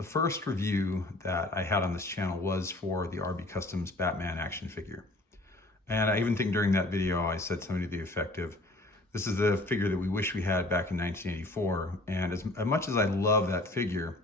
The first review that I had on this channel was for the RB Customs Batman action figure. And I even think during that video, I said something to the effect of, this is the figure that we wish we had back in 1984. And as much as I love that figure,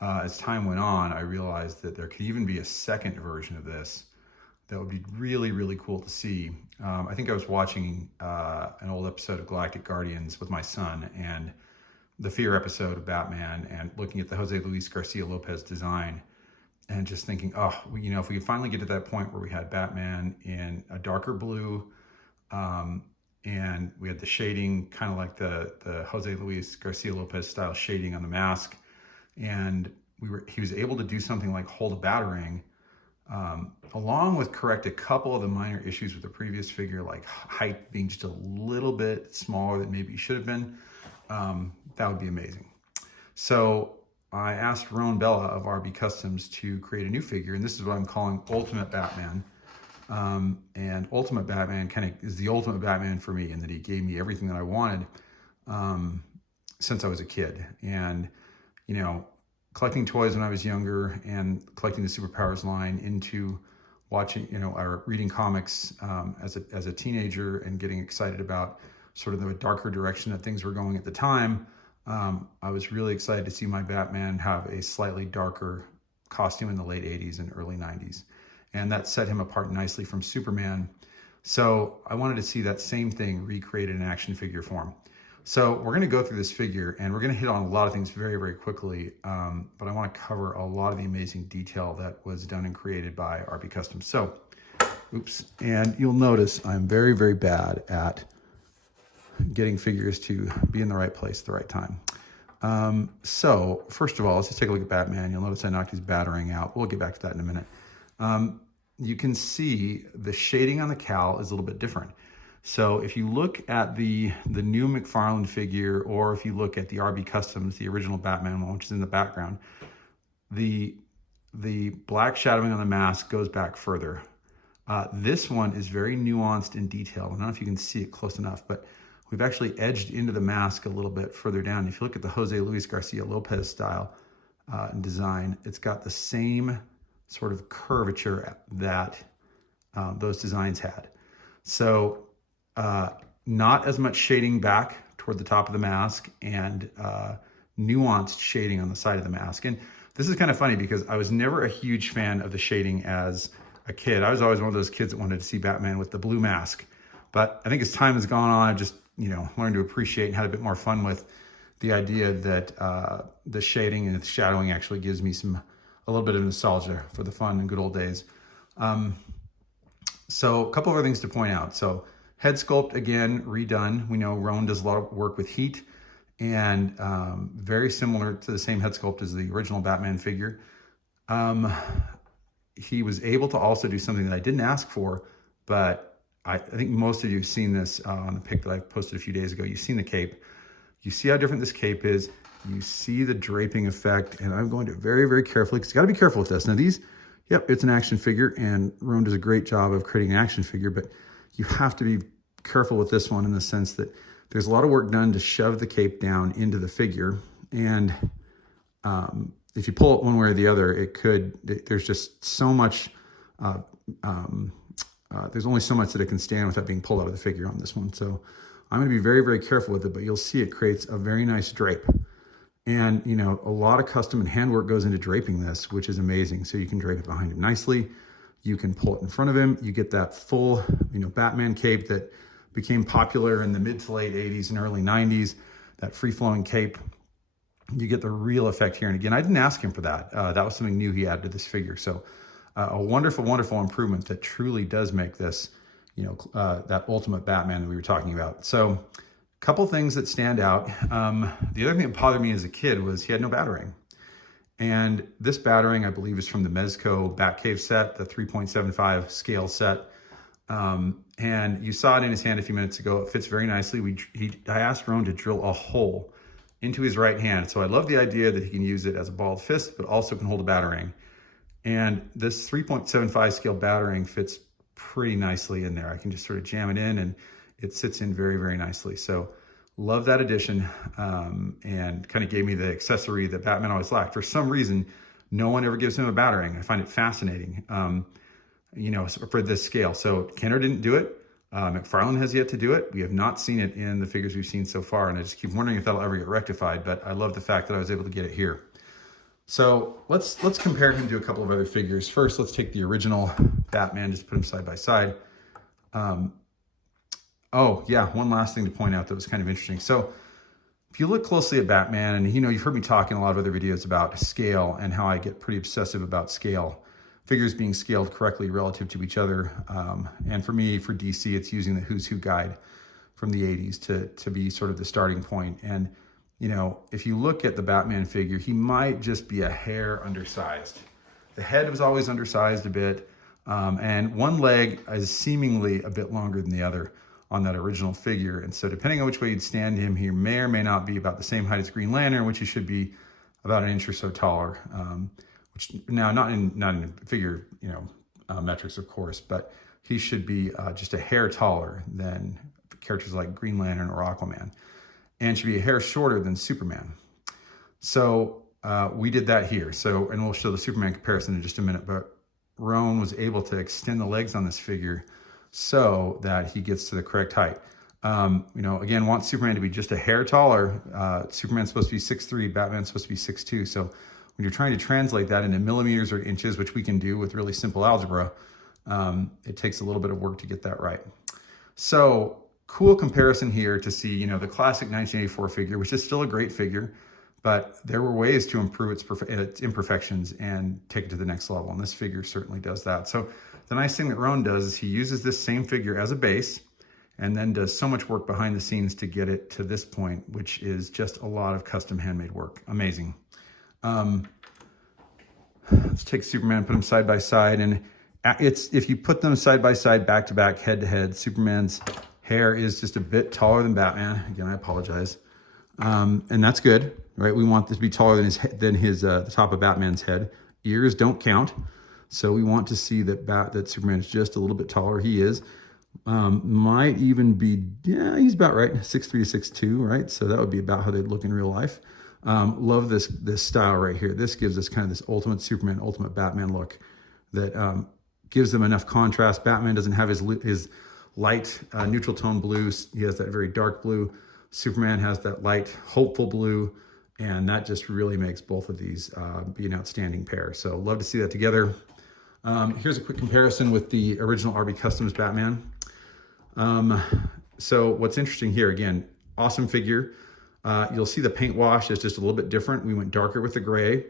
as time went on, I realized that there could even be a second version of this that would be really, really cool to see. I think I was watching an old episode of Galactic Guardians with my son, and the Fear episode of Batman, and looking at the Jose Luis Garcia Lopez design and just thinking, oh, you know, if we could finally get to that point where we had Batman in a darker blue, and we had the shading, kind of like the Jose Luis Garcia Lopez style shading on the mask, and he was able to do something like hold a Batarang, along with correct a couple of the minor issues with the previous figure, like height being just a little bit smaller than maybe he should have been. That would be amazing. So I asked Ron Bella of RB Customs to create a new figure, and this is what I'm calling Ultimate Batman. And Ultimate Batman kind of is the ultimate Batman for me, in that he gave me everything that I wanted since I was a kid. And, you know, collecting toys when I was younger and collecting the Superpowers line, into watching, you know, or reading comics as a teenager and getting excited about sort of the darker direction that things were going at the time. I was really excited to see my Batman have a slightly darker costume in the late 80s and early 90s. And that set him apart nicely from Superman. So I wanted to see that same thing recreated in action figure form. So we're going to go through this figure, and we're going to hit on a lot of things very, very quickly. But I want to cover a lot of the amazing detail that was done and created by RB Customs. So, oops. And you'll notice I'm very, very bad at getting figures to be in the right place at the right time. So first of all, let's just take a look at Batman. You'll notice I knocked his Batarang out. We'll get back to that in a minute. You can see the shading on the cowl is a little bit different. So if you look at the new McFarlane figure, or if you look at the RB Customs, the original Batman one, which is in the background, the black shadowing on the mask goes back further. This one is very nuanced in detail. I don't know if you can see it close enough, but we've actually edged into the mask a little bit further down. If you look at the Jose Luis Garcia Lopez style design, it's got the same sort of curvature that those designs had. So not as much shading back toward the top of the mask, and nuanced shading on the side of the mask. And this is kind of funny because I was never a huge fan of the shading as a kid. I was always one of those kids that wanted to see Batman with the blue mask. But I think as time has gone on, I've just, you know, learned to appreciate and had a bit more fun with the idea that the shading and the shadowing actually gives me a little bit of nostalgia for the fun and good old days. So a couple of other things to point out. So head sculpt, again, redone. We know Ron does a lot of work with heat, and very similar to the same head sculpt as the original Batman figure. He was able to also do something that I didn't ask for, but I think most of you have seen this on the pic that I posted a few days ago. You've seen the cape. You see how different this cape is. You see the draping effect, and I'm going to very, very carefully, because you got to be careful with this. Now these, yep, it's an action figure, and Ron does a great job of creating an action figure, but you have to be careful with this one in the sense that there's a lot of work done to shove the cape down into the figure. And if you pull it one way or the other, there's just so much, there's only so much that it can stand without being pulled out of the figure on this one. So I'm going to be very, very careful with it, but you'll see it creates a very nice drape. And, you know, a lot of custom and handwork goes into draping this, which is amazing. So you can drape it behind him nicely. You can pull it in front of him. You get that full, you know, Batman cape that became popular in the mid to late 80s and early 90s, that free-flowing cape. You get the real effect here. And again, I didn't ask him for that. That was something new he added to this figure. So a wonderful, wonderful improvement that truly does make this, you know, that ultimate Batman that we were talking about. So a couple things that stand out. The other thing that bothered me as a kid was he had no Batarang. And this Batarang, I believe, is from the Mezco Batcave set, the 3.75 scale set. And you saw it in his hand a few minutes ago. It fits very nicely. I asked Ron to drill a hole into his right hand. So I love the idea that he can use it as a balled fist, but also can hold a Batarang. And this 3.75 scale Batarang fits pretty nicely in there. I can just sort of jam it in, and it sits in very, very nicely. So Love that addition, and kind of gave me the accessory that Batman always lacked. For some reason, no one ever gives him a Batarang. I find it fascinating, you know, for this scale. So Kenner didn't do it. McFarlane has yet to do it. We have not seen it in the figures we've seen so far, and I just keep wondering if that'll ever get rectified, but I love the fact that I was able to get it here. So let's compare him to a couple of other figures. First, let's take the original Batman, just put him side by side. Oh yeah, one last thing to point out that was kind of interesting. So if you look closely at Batman, and you know, you've heard me talk in a lot of other videos about scale and how I get pretty obsessive about scale. Figures being scaled correctly relative to each other. And for me, for DC, it's using the Who's Who guide from the 80s to be sort of the starting point. And, you know, if you look at the Batman figure, he might just be a hair undersized. The head was always undersized a bit. And one leg is seemingly a bit longer than the other on that original figure. And so depending on which way you'd stand him, he may or may not be about the same height as Green Lantern, which he should be about an inch or so taller. Which now not in figure, you know, metrics, of course, but he should be just a hair taller than characters like Green Lantern or Aquaman, and should be a hair shorter than Superman. So we did that here. So, and we'll show the Superman comparison in just a minute, but Roan was able to extend the legs on this figure so that he gets to the correct height. You know, again, want Superman to be just a hair taller. Superman's supposed to be 6'3", Batman's supposed to be 6'2". So when you're trying to translate that into millimeters or inches, which we can do with really simple algebra, it takes a little bit of work to get that right. So cool comparison here to see, you know, the classic 1984 figure, which is still a great figure, but there were ways to improve its imperfections and take it to the next level. And this figure certainly does that. So the nice thing that Roan does is he uses this same figure as a base and then does so much work behind the scenes to get it to this point, which is just a lot of custom handmade work. Amazing. Let's take Superman, put them side by side, and if you put them side by side, back to back, head to head, Superman's hair is just a bit taller than Batman. Again, I apologize, and that's good, right? We want this to be taller than the top of Batman's head. Ears don't count, so we want to see that Superman is just a little bit taller. He is. Might even be, yeah, he's about right, 6'3" to 6'2", right? So that would be about how they'd look in real life. Love this style right here. This gives us kind of this ultimate Superman, ultimate Batman look that gives them enough contrast. Batman doesn't have his light neutral tone blue. He has that very dark blue. Superman has that light hopeful blue, and that just really makes both of these be an outstanding pair. So love to see that together. Here's a quick comparison with the original RB Customs Batman. So what's interesting here, again, awesome figure. You'll see the paint wash is just a little bit different. We went darker with the gray.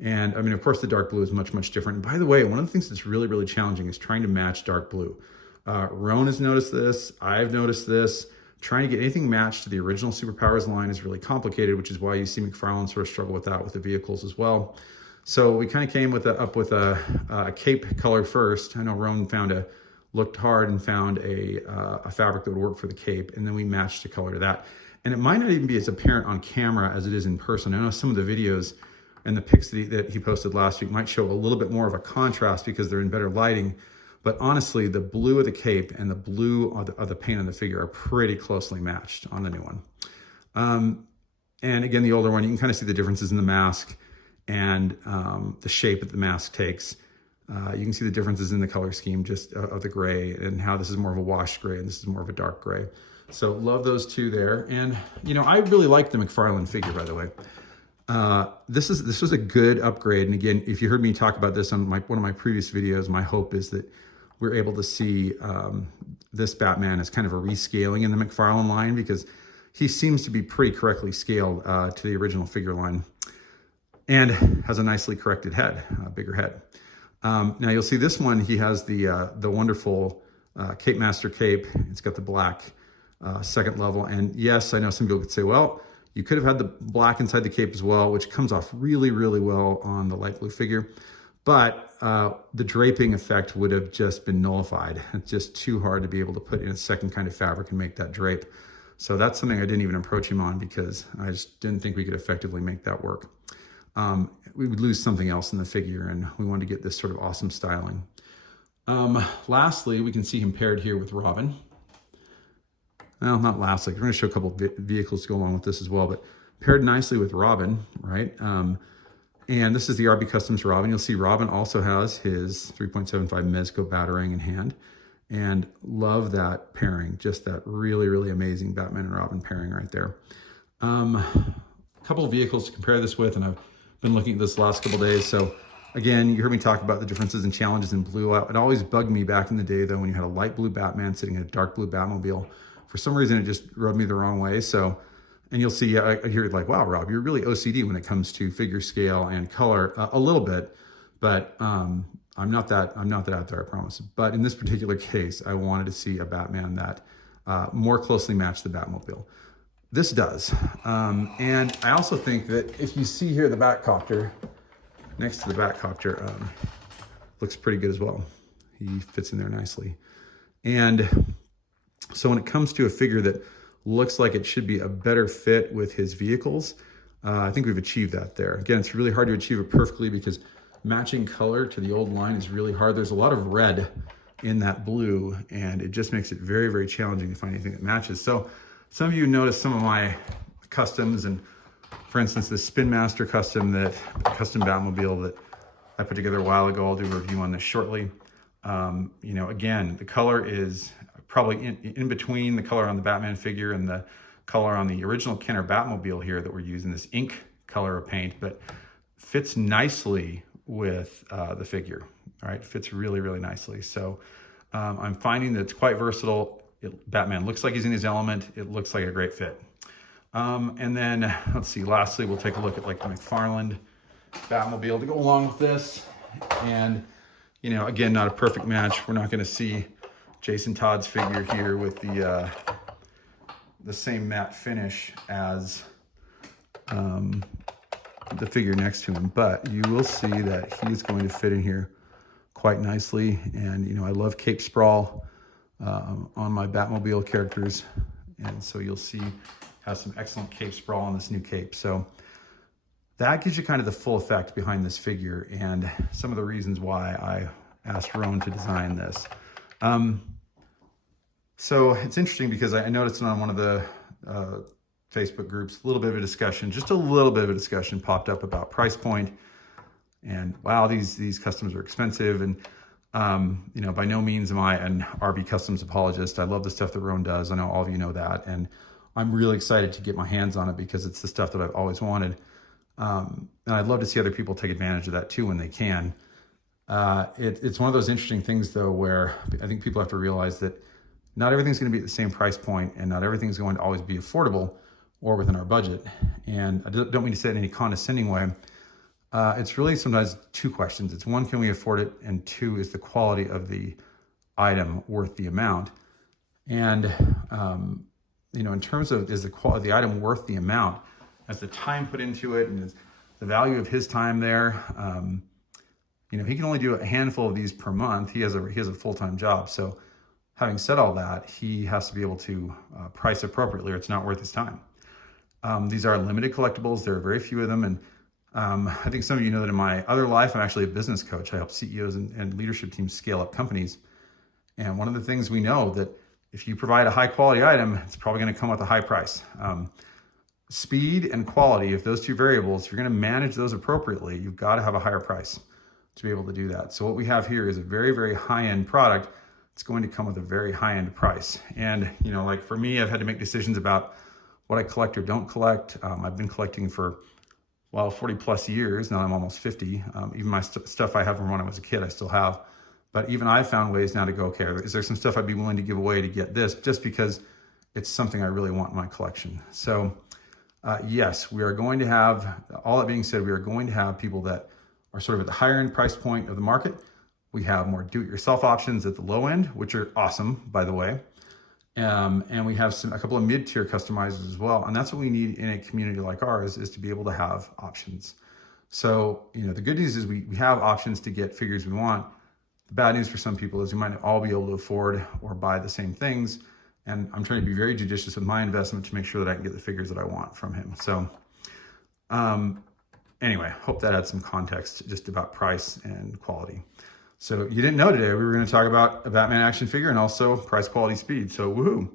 And I mean, of course, the dark blue is much, much different. And by the way, one of the things that's really, really challenging is trying to match dark blue. Roan has noticed this. I've noticed this. Trying to get anything matched to the original Superpowers line is really complicated, which is why you see McFarlane sort of struggle with that with the vehicles as well. So we kind of came up with a cape color first. I know Roan looked hard and found a fabric that would work for the cape, and then we matched the color to that. And it might not even be as apparent on camera as it is in person. I know some of the videos and the pics that he posted last week might show a little bit more of a contrast because they're in better lighting. But honestly, the blue of the cape and the blue of the paint on the figure are pretty closely matched on the new one. And again, the older one, you can kind of see the differences in the mask and the shape that the mask takes. You can see the differences in the color scheme just of the gray and how this is more of a washed gray and this is more of a dark gray. So love those two there. And, you know, I really like the McFarlane figure, by the way. This was a good upgrade. And again, if you heard me talk about this on one of my previous videos, my hope is that we're able to see this Batman as kind of a rescaling in the McFarlane line, because he seems to be pretty correctly scaled to the original figure line and has a nicely corrected head, bigger head. Now you'll see this one, he has the wonderful Cape Master cape. It's got the black second level. And yes, I know some people could say, well, you could have had the black inside the cape as well, which comes off really, really well on the light blue figure. But the draping effect would have just been nullified. It's just too hard to be able to put in a second kind of fabric and make that drape. So that's something I didn't even approach him on because I just didn't think we could effectively make that work. We would lose something else in the figure, and we wanted to get this sort of awesome styling. Lastly, we can see him paired here with Robin. well, not lastly, we're going to show a couple of vehicles to go along with this as well, but paired nicely with Robin, right? And this is the RB Customs Robin. You'll see Robin also has his 3.75 Mezco Batarang in hand, and love that pairing, just that really, really amazing Batman and Robin pairing right there. A couple of vehicles to compare this with, and I've been looking at this the last couple of days. So again, you heard me talk about the differences and challenges in blue. It always bugged me back in the day though, when you had a light blue Batman sitting in a dark blue Batmobile. For some reason, it just rubbed me the wrong way. So, and you'll see, I hear like, wow, Rob, you're really OCD when it comes to figure scale and color, a little bit, but I'm not that out there, I promise. But in this particular case, I wanted to see a Batman that more closely matched the Batmobile. This does. And I also think that if you see here the Batcopter, next to the Batcopter, looks pretty good as well. He fits in there nicely. And so when it comes to a figure that looks like it should be a better fit with his vehicles, I think we've achieved that there. Again, it's really hard to achieve it perfectly because matching color to the old line is really hard. There's a lot of red in that blue, and it just makes it very, very challenging to find anything that matches. So some of you noticed some of my customs, and for instance, the Spin Master custom Batmobile that I put together a while ago. I'll do a review on this shortly. You know, again, the color is probably in between the color on the Batman figure and the color on the original Kenner Batmobile here that we're using, this ink color of paint, but fits nicely with the figure, all right? Fits really, really nicely. So I'm finding that it's quite versatile. Batman looks like he's in his element. It looks like a great fit. And then, let's see, lastly, we'll take a look at like the McFarlane Batmobile to go along with this. And, you know, again, not a perfect match. We're not gonna see Jason Todd's figure here with the same matte finish as the figure next to him, but you will see that he's going to fit in here quite nicely. And, you know, I love cape sprawl on my Batmobile characters. And so you'll see has some excellent cape sprawl on this new cape. So that gives you kind of the full effect behind this figure and some of the reasons why I asked Roan to design this. So it's interesting because I noticed on one of the Facebook groups, a little bit of a discussion, just a little bit of a discussion popped up about price point and wow, these customs are expensive. And you know, by no means am I an RB Customs apologist. I love the stuff that Roan does. I know all of you know that. And I'm really excited to get my hands on it because it's the stuff that I've always wanted. And I'd love to see other people take advantage of that too when they can. It's one of those interesting things though, where I think people have to realize that not everything's going to be at the same price point and not everything's going to always be affordable or within our budget. And I don't mean to say it in any condescending way. It's really sometimes two questions. It's one, can we afford it? And two, is the quality of the item worth the amount? And, you know, in terms of, is the quality of the item worth the amount? As the time put into it and the value of his time there, you know, he can only do a handful of these per month. He has a full-time job. So having said all that, he has to be able to price appropriately or it's not worth his time. These are limited collectibles. There are very few of them. And I think some of you know that in my other life, I'm actually a business coach. I help CEOs and leadership teams scale up companies. And one of the things we know that if you provide a high quality item, it's probably going to come with a high price. Speed and quality, if those two variables, if you're going to manage those appropriately, you've got to have a higher price to be able to do that. So what we have here is a very, very high-end product. It's going to come with a very high-end price. And, you know, like for me, I've had to make decisions about what I collect or don't collect. I've been collecting for, well, 40 plus years. Now I'm almost 50. Even my stuff I have from when I was a kid, I still have. But even I've found ways now to go, okay, is there some stuff I'd be willing to give away to get this just because it's something I really want in my collection? So yes, we are going to have, all that being said, we are going to have people that are sort of at the higher end price point of the market. We have more do-it-yourself options at the low end, which are awesome, by the way. And we have a couple of mid-tier customizers as well. And that's what we need in a community like ours, is to be able to have options. So, you know, the good news is we have options to get figures we want. The bad news for some people is we might not all be able to afford or buy the same things. And I'm trying to be very judicious with my investment to make sure that I can get the figures that I want from him. So anyway, hope that adds some context just about price and quality. So you didn't know today we were going to talk about a Batman action figure and also price, quality, speed. So woohoo.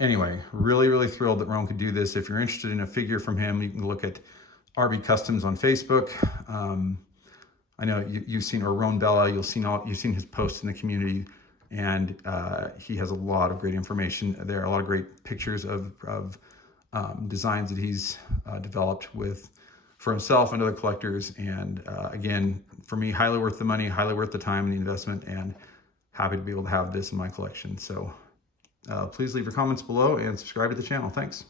Anyway, really thrilled that Rome could do this. If you're interested in a figure from him, you can look at RB Customs on Facebook. I know you've seen, or Ron Bella, you've seen his posts in the community, and he has a lot of great information there, a lot of great pictures of designs that he's developed for himself and other collectors. And again, for me, highly worth the money, highly worth the time and the investment, and happy to be able to have this in my collection. So please leave your comments below and subscribe to the channel. Thanks.